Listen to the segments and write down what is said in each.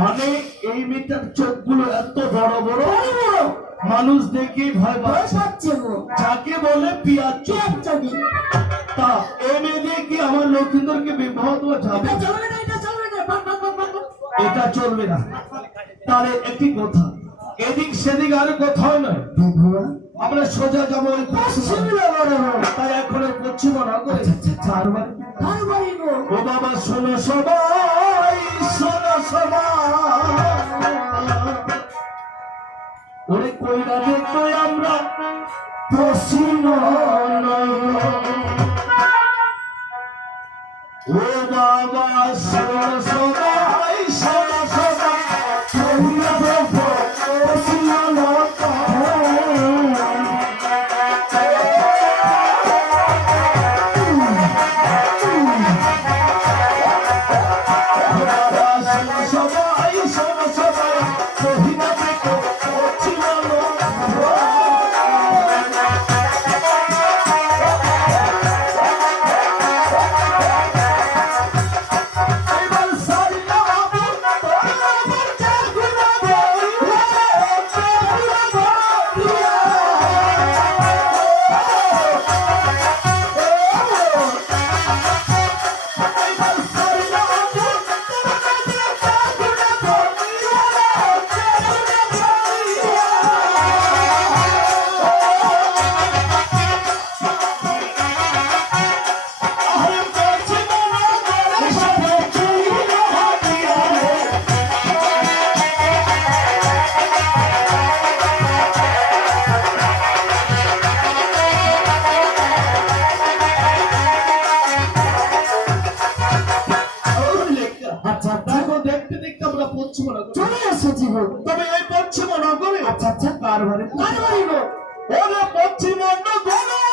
মানে এই মেয়েটার চোখগুলো এত বড় বড় মানুষ দেখে ভয় পাচ্ছে, যাকে বলে পিয়াজ চোখ। তা এই মেয়ে দিয়ে কি আমার লক্ষিন্দরকে বিবাহ দেওয়া যাবে? এটা চলবে না। তাহলে একটি কথা, এদিক সেদিক আর কোথাও নয়, আমরা সোজা যাবো ওই তাই এখন পশ্চিম না করে ও বাবা শোনো সবাই, শোনো সবাই, ওরে কইরা দেখতো আমরা পশ্চিম ও বাবা শোনো সবাই, শোনো সবাই, কইরা দেখো পশ্চিম চলে এসেছি গো। তবে এই পশ্চিম নগরে আচ্ছা আচ্ছা কার বাড়ি গো? ওরে পশ্চিম নগরে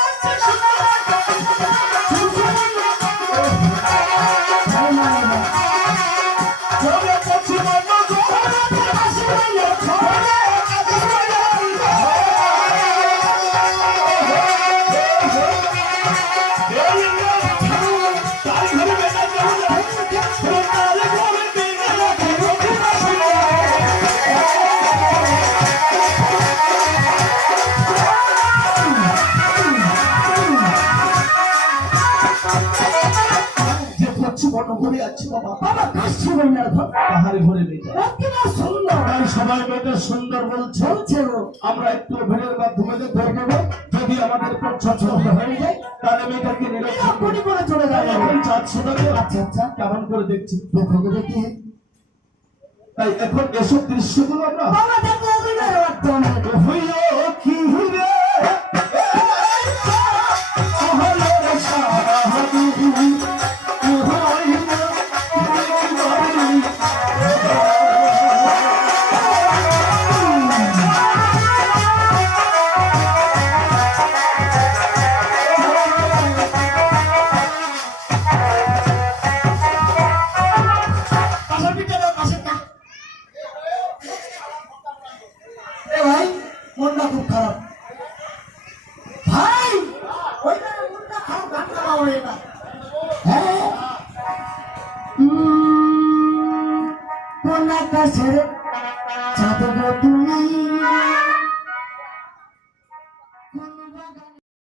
সুন্দর বলছে। আমরা একটু ভিড়ের মাধ্যমে দেখবো, যদি আমাদের হয়ে যায় তাহলে মেয়েটাকে করে চলে যাবে। আচ্ছা আচ্ছা কেমন করে দেখছি দেখি। তাই এখন এসব দৃশ্যগুলো আমরা চাঁদ তুমি